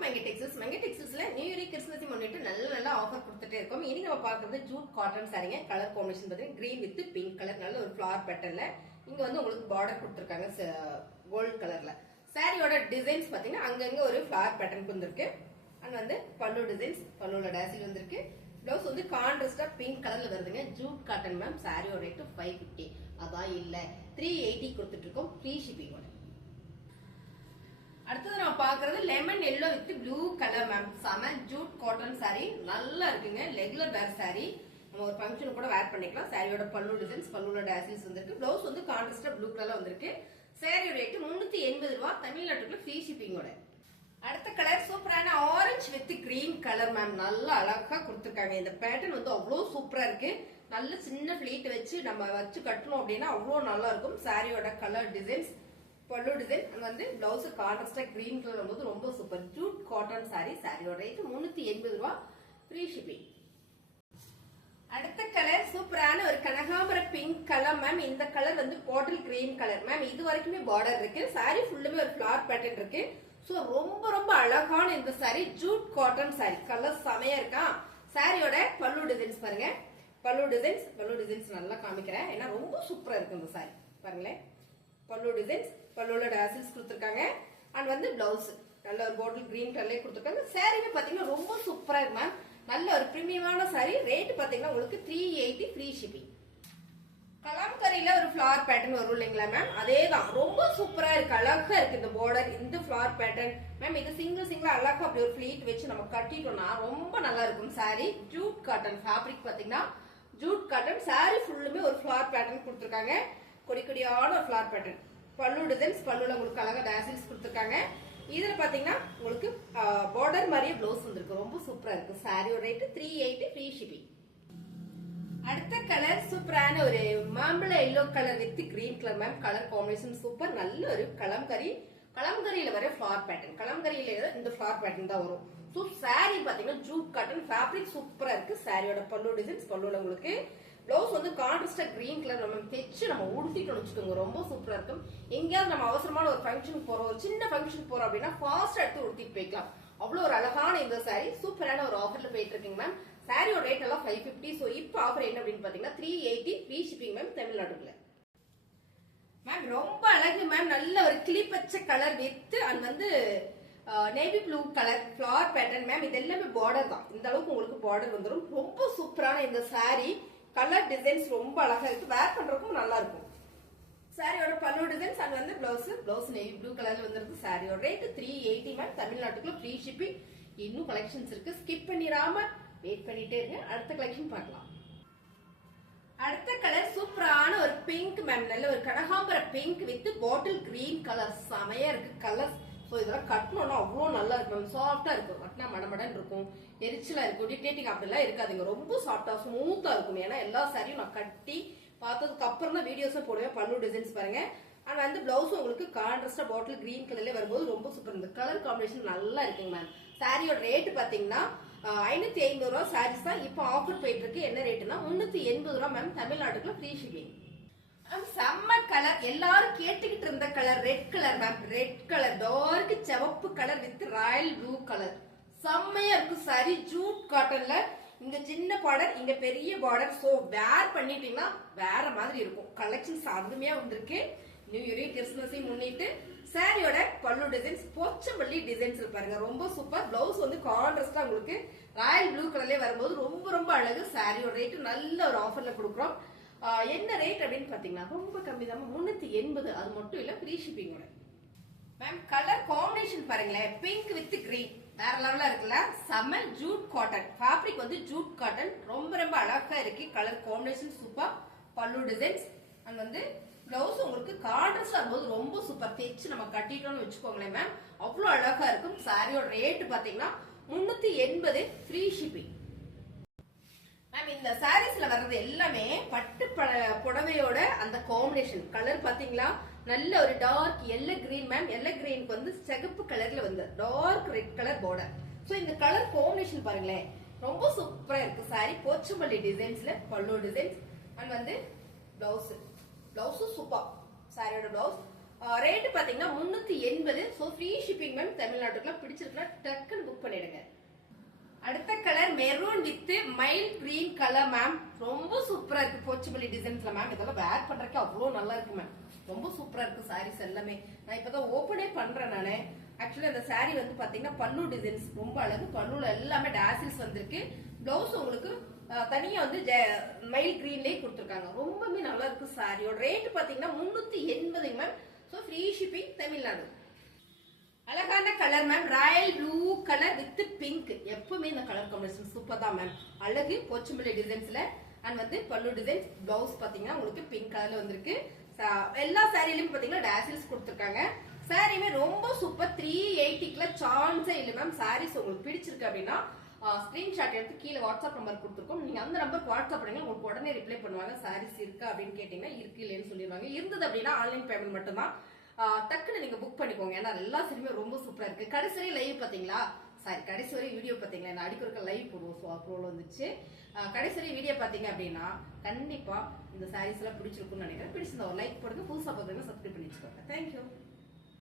Manga Texas New Year Christmas முன்னிட்டு நல்ல offer கொடுத்துட்டே இருக்கோம். இன்னைக்கு நம்ம பார்க்கிறது ஜூட் காட்டன் சாரீங்க. கலர் காம்பினேஷன் பாத்தீங்கன்னா கிரீன் வித் பிங்க் கலர் நல்ல ஒரு ஃப்ளவர் பேட்டர்ன்ல இங்க வந்து உங்களுக்கு பார்டர் கொடுத்திருக்காங்க கோல்ட் கலர்ல. சாரியோட டிசைன்ஸ் பாத்தீங்கன்னா அங்கங்க ஒரு ஃப்ளவர் பேட்டர்ன் வந்திருக்கு. அண்ட் வந்து பல்லு டிசைன்ஸ் பல்லுல டாசில் வந்திருக்கு. ப்ளவுஸ் வந்து கான்ட்ராஸ்டா பிங்க் கலர்ல வருதுங்க. ஜூட் காட்டன் மேம் சாரியோட ரேட் 550. அதான் இல்ல 380 கொடுத்துட்டு இருக்கோம் ஃப்ரீ ஷிப்பிங்கோட. அடுத்தது நம்ம பாக்குறது lemon yellow with blue colour ma'am. செம ஜூட் காட்டன் சாரி நல்லா இருக்குங்க. ரெகுலர் வேர் சாரி நம்ம ஒரு ஃபங்க்ஷன் கூட வேர் பண்ணிக்கலாம். சாரியோட பல்லு டிசைன்ஸ் பல்லுல டாசில்ஸ் வந்திருக்கு. ப்ளவுஸ் வந்து கான்ட்ராஸ்டா ப்ளூ கலர்ல வந்திருக்கு. சாரியோட ரேட் 380 ரூபாய் தமிழ்நாட்டுக்குள்ள ஃப்ரீ ஷிப்பிங்கோட. அடுத்த கலர் சூப்பரான orange with green colour ma'am. நல்லா அழகா கொடுத்துருக்காங்க. இந்த பேட்டர்ன் வந்து அவ்வளவு சூப்பரா இருக்கு. நல்ல சின்ன பிளீட் வச்சு நம்ம வச்சு கட்டணும் அப்படின்னா அவ்வளவு நல்லா இருக்கும். சாரியோட கலர் டிசைன்ஸ் பல்லு டிசைன் வந்து பிளவுஸ் கான்ட்ராஸ்டா கிரீன் கலர் போது ரொம்ப சூப்பர் ஜூட் காட்டன் சாரி. சாரியோட ரேட் 380 ரூபாய் ஃப்ரீ ஷிப்பிங். அடுத்த கலர் சூப்பரான ஒரு கனகாம்பர பிங்க் கலர் மேம். இந்த கலர் வந்து பாட்டில் கிரீன் கலர் மேம். இது வரைக்குமே பார்டர் இருக்கு. சாரி ஃபுல்லுமே ஒரு ஃபிளவர் பேட்டர்ன் இருக்கு. சோ ரொம்ப ரொம்ப அழகான இந்த sorry Jude cotton sorry. Colour செமையா இருக்கா. சாரியோட பல்லு டிசைன்ஸ் பாருங்க. பல்லு டிசைன்ஸ் நல்லா காமிக்கிறேன். ஏன்னா ரொம்ப சூப்பரா இருக்கு இந்த சாரி பாருங்களேன். பல்லு டிசைன்ஸ் பல்லுல டாசில்ஸ் கொடுத்துருக்காங்க. அண்ட் வந்து பிளவுஸ் நல்ல ஒரு பாட்டில் கிரீன் கலர்லயே கொடுத்துருக்காங்க. சாரிங்க பாத்தீங்கன்னா ரொம்ப சூப்பரா இருக்கு மேம். நல்ல ஒரு பிரீமியமான சாரி. ரேட் பாத்தீங்கன்னா உங்களுக்கு 380 ஃப்ரீ ஷிப்பிங். கலாம்கரியில ஒரு ஃபிளவர் பேட்டர்ன் வரும் இல்லைங்களா மேம். அதேதான் ரொம்ப சூப்பரா இருக்கு. அழகா இருக்கு இந்த பார்டர் இந்த ஃபிளவர் பேட்டர்ன் மேம். இது சிங்கிள் அழகா அப்படி ஒரு ஃபிளீட் வச்சு நம்ம கட்டிட்டோம்னா ரொம்ப நல்லா இருக்கும் சாரி. ஜூட் காட்டன் ஃபேப்ரிக் பாத்தீங்கன்னா ஜூட் காட்டன் சாரி ஃபுல்லுமே ஒரு ஃபிளவர் பேட்டர்ன் கொடுத்துருக்காங்க. கொடி கொடியான ஒரு ஃபிளவர் பேட்டர்ன். பல்லு டிசைன்ஸ் பல்லுல உங்களுக்கு அழகா டாசில்ஸ் கொடுத்துருக்காங்க. இதுல பாத்தீங்கன்னா உங்களுக்கு பார்டர் மாதிரியே பிளவுஸ் வந்திருக்கு. ரொம்ப சூப்பரா இருக்கு. சாரியோட ரேட் 380 ஃப்ரீ ஷிப்பிங். அடுத்த கலர் சூப்பரான ஒரு மாம்பழ yellow colour with green colour ma'am. Colour combination super. நல்ல ஒரு கலம்கரியில வர ஃபிளவர் பேட்டர்ன். கலம்கரியில இந்த ஃபிளவர் பேட்டர்ன் தான் வரும். சோ சாரி பாத்தீங்கன்னா ஜூட் காட்டன் ஃபேப்ரிக் சூப்பரா இருக்கு. சாரியோட பல்லு டிசைன்ஸ் பல்லுல உங்களுக்கு பிளவுஸ் வந்து கான்ட்ராஸ்டா கிரீன் கலர் நம்ம தைச்சு நம்ம உடுத்திட்டோம்னு வச்சுக்கோங்க ரொம்ப சூப்பரா இருக்கும். எங்கேயாவது நம்ம அவசரமான ஒரு ஃபங்க்ஷன் போறோம் ஒரு சின்ன ஃபங்க்ஷன் போறோம் அப்படின்னா ஃபாஸ்டா எடுத்து உடுத்திட்டு போய்க்கலாம். அவ்வளவு ஒரு அழகான இந்த சாரி சூப்பரான ஒரு ஆஃபர்ல போயிட்டு இருக்குங்க மேம். சாரியோட ரேட் எல்லாம் 550. சோ இப்போ ஆஃபர் என்ன அப்படின்னு பாத்தீங்கன்னா 380 ஃப்ரீ ஷிப்பிங் மேம் தமிழ்நாட்டுக்குள்ள. மேம் ரொம்ப அழகு மேம். நல்ல ஒரு கிளி பச்சை கலர் வித் அண்ட் வந்து navy blue colour flower pattern ma'am. இது எல்லாமே பார்டர் தான். இந்த அளவுக்கு உங்களுக்கு பார்டர் வந்துடும். ரொம்ப சூப்பரான இந்த சாரி கலர் டிசைன்ஸ் ரொம்ப அழகா இருக்கு. வேர் பண்றதுக்கும் நல்லா இருக்கும். சாரியோட பல்லு டிசைன்ஸ் அண்ட் வந்து பிளவுஸ் நேவி ப்ளூ கலர்ல வந்திருக்கு. சாரியோட ரேட் 380 மேம் தமிழ்நாட்டுக்குள்ள ஃப்ரீ ஷிப்பிங். இன்னும் கலெக்ஷன்ஸ் இருக்கு. ஸ்கிப் பண்ணிராம வெயிட் பண்ணிட்டே இருங்க. அடுத்த கலெக்ஷன் பார்க்கலாம். அடுத்த கலர் சூப்பரான ஒரு பிங்க் மேம். நல்ல ஒரு கனகாம்பர pink with bottle green colour. செமையா இருக்கு கலர்ஸ். சோ இதெல்லாம் கட்டணும்னா அவ்வளவு நல்லா இருக்கு மேம். சாஃப்டா இருக்கும். கட்டினா மடமடன் இருக்கும். எரிச்சலா இருக்கும். இரிட்டேட்டிங் அப்படிலாம் இருக்காதுங்க. ரொம்ப சாஃப்டா ஸ்மூத்தா இருக்கும். ஏன்னா எல்லா சாரியும் நான் கட்டி பார்த்ததுக்கு அப்புறம் தான் வீடியோஸும் போடுவேன். பல்லு டிசைன்ஸ் பாருங்க. ஆனா வந்து பிளவுஸ் உங்களுக்கு கான்ட்ராஸ்டா பாட்டில் கிரீன் கலர்ல வரும்போது ரொம்ப சூப்பர். இந்த கலர் காம்பினேஷன் நல்லா இருக்குங்க மேம். சாரியோட ரேட் பாத்தீங்கன்னா 550 ரூபாய் சாரீஸ் தான் இப்ப ஆஃபர் போயிட்டு இருக்கு. என்ன ரேட்னா 380 ரூபாய் மேம் தமிழ்நாட்டுக்குள்ள ஃப்ரீ ஷிப்பிங். செம்ம கலர் எல்லாரும் கேட்டுக்கிட்டு இருந்த colour red colour ma'am. Red colour dark சிவப்பு colour with royal blue colour. செம்மையா இருக்கு சாரி ஜூட் காட்டன்ல. இங்க சின்ன பார்டர் இங்க பெரிய பார்டர். சோ வேர் பண்ணிட்டீங்கன்னா வேற மாதிரி இருக்கும். கலெக்ஷன்ஸ் அருமையா வந்திருக்கு. நியூ இயர் கிறிஸ்துமஸை முன்னிட்டு சாரியோட பல்லு டிசைன்ஸ் போச்சம்பள்ளி டிசைன்ஸ் பாருங்க. ரொம்ப சூப்பர். பிளவுஸ் வந்து கான்ட்ராஸ்டா உங்களுக்கு ராயல் ப்ளூ கலர்ல வரும்போது ரொம்ப ரொம்ப அழகு. சாரியோட ரேட் நல்ல ஒரு ஆஃபர்ல கொடுக்குறோம். என்ன ரேட் அப்படின்னு பாத்தீங்கன்னா ரொம்ப கம்மி தான் 380. அது மட்டும் இல்ல ஃப்ரீ ஷிப்பிங்கோட. மேம் கலர் காம்பினேஷன் பாருங்களேன். பிங்க் வித் கிரீன் வேற லெவலா இருக்குல்ல. செம்ம ஜூட் காட்டன் ஃபேப்ரிக் வந்து ஜூட் காட்டன் ரொம்ப ரொம்ப அழகா இருக்கு. Colour combination super. பல்லு டிசைன்ஸ் அண்ட் வந்து பிளவுஸ் உங்களுக்கு கான்ட்ராஸ்டா இருக்கும்போது ரொம்ப சூப்பர். தைச்சு நம்ம கட்டிட்டோம்னு வச்சுக்கோங்களேன் மேம். அவ்வளவு அழகா இருக்கும். சாரியோட ரேட் பாத்தீங்கன்னா 380 ஃப்ரீ ஷிப்பிங். மேம் இந்த சாரீஸ்ல வர்றது எல்லாமே பட்டு புடவையோட அந்த காம்பினேஷன் கலர் பாத்தீங்களா. நல்ல ஒரு dark yellow green ma'am. Yellow கிரீனுக்கு வந்து சிகப்பு கலர்ல வந்து dark red colour border. So இந்த கலர் காம்பினேஷன் பாருங்களேன் ரொம்ப சூப்பரா இருக்கு. சாரி போச்சம்பள்ளி டிசைன்ஸ்ல பல்லு டிசைன்ஸ் அண்ட் வந்து பிளவுஸ் சூப்பர். சாரியோட பிளவுஸ் ரேட் பாத்தீங்கன்னா 380. சோ ஃப்ரீ ஷிப்பிங் மேம் தமிழ்நாட்டுக்குள்ள. பிடிச்சிருக்கலாம் டக்குன்னு maroon with mild green colour ma'am. ரொம்ப சூப்பரா இருக்கு போச்சபள்ளி டிசைன்ஸ்ல மேம். இதெல்லாம் வேர் பண்றதுக்கு அவ்வளவு நல்லா இருக்கு மேம். ரொம்ப சூப்பரா இருக்கு சாரீஸ் எல்லாமே. நான் இப்பதான் ஓபனே பண்றேன் நானு. ஆக்சுவலி அந்த சாரி வந்து பாத்தீங்கன்னா பல்லு டிசைன்ஸ் ரொம்ப அழகு. பல்லுல எல்லாமே டாசில்ஸ் வந்திருக்கு. பிளவுஸ் உங்களுக்கு தனியா வந்து மைல் கிரீன்லயே கொடுத்துருக்காங்க. ரொம்பவே நல்லா இருக்கு சாரியோட ரேட் பாத்தீங்கன்னா 380 மேம். சோ ஃப்ரீ ஷிப்பிங் தமிழ்நாடு. அழகான colour ma'am. Royal blue colour with pink. எப்பவுமே இந்த கலர் காம்பினேஷன் சூப்பர் தான் மேம். அழகு போச்சம்பள்ளி டிசைன்ஸ்ல அண்ட் வந்து பல்லு டிசைன்ஸ். பிளவுஸ் பாத்தீங்கன்னா உங்களுக்கு பிங்க் கலர்ல வந்திருக்கு. எல்லா சாரிலையும் பாத்தீங்கன்னா டாசில்ஸ் கொடுத்துருக்காங்க. சாரியுமே ரொம்ப சூப்பர். 380க்குள்ள சான்ஸே இல்லை மேம். சாரீஸ் உங்களுக்கு பிடிச்சிருக்கு அப்படின்னா ஸ்கிரீன்ஷாட் எடுத்து கீழே வாட்ஸ்அப் நம்பர் கொடுத்துருக்கோம். நீங்க அந்த நம்பருக்கு வாட்ஸ்அப் பண்ணீங்க உங்களுக்கு உடனே ரிப்ளை பண்ணுவாங்க. சாரீஸ் இருக்கா அப்படின்னு கேட்டீங்கன்னா இருக்கு இல்லைன்னு சொல்லிடுவாங்க. இருந்தது அப்படின்னா ஆன்லைன் பேமெண்ட் மட்டும் தான். டக்குன்னு நீங்க புக் பண்ணிக்கோங்க. ஏன்னா எல்லா சரியுமே ரொம்ப சூப்பரா இருக்கு. கடைசி வரை லைவ் பாத்தீங்களா? சாரி, கடைசி வரை வீடியோ பாத்தீங்களா? நான் அடிக்க லைவ் போடுவோம். ஸோ அப்ரோல வந்துச்சு. கடைசி வரை வீடியோ பாத்தீங்க அப்படின்னா கண்டிப்பா இந்த சாரீஸ் எல்லாம் பிடிச்சிருக்கும்னு நினைக்கிறேன். பிடிச்சிருந்தா ஒரு லைக் போடுங்க. புதுசா பாத்தீங்கன்னா சப்ஸ்கிரைப் பண்ணி வச்சுக்கோங்க. தேங்க்யூ.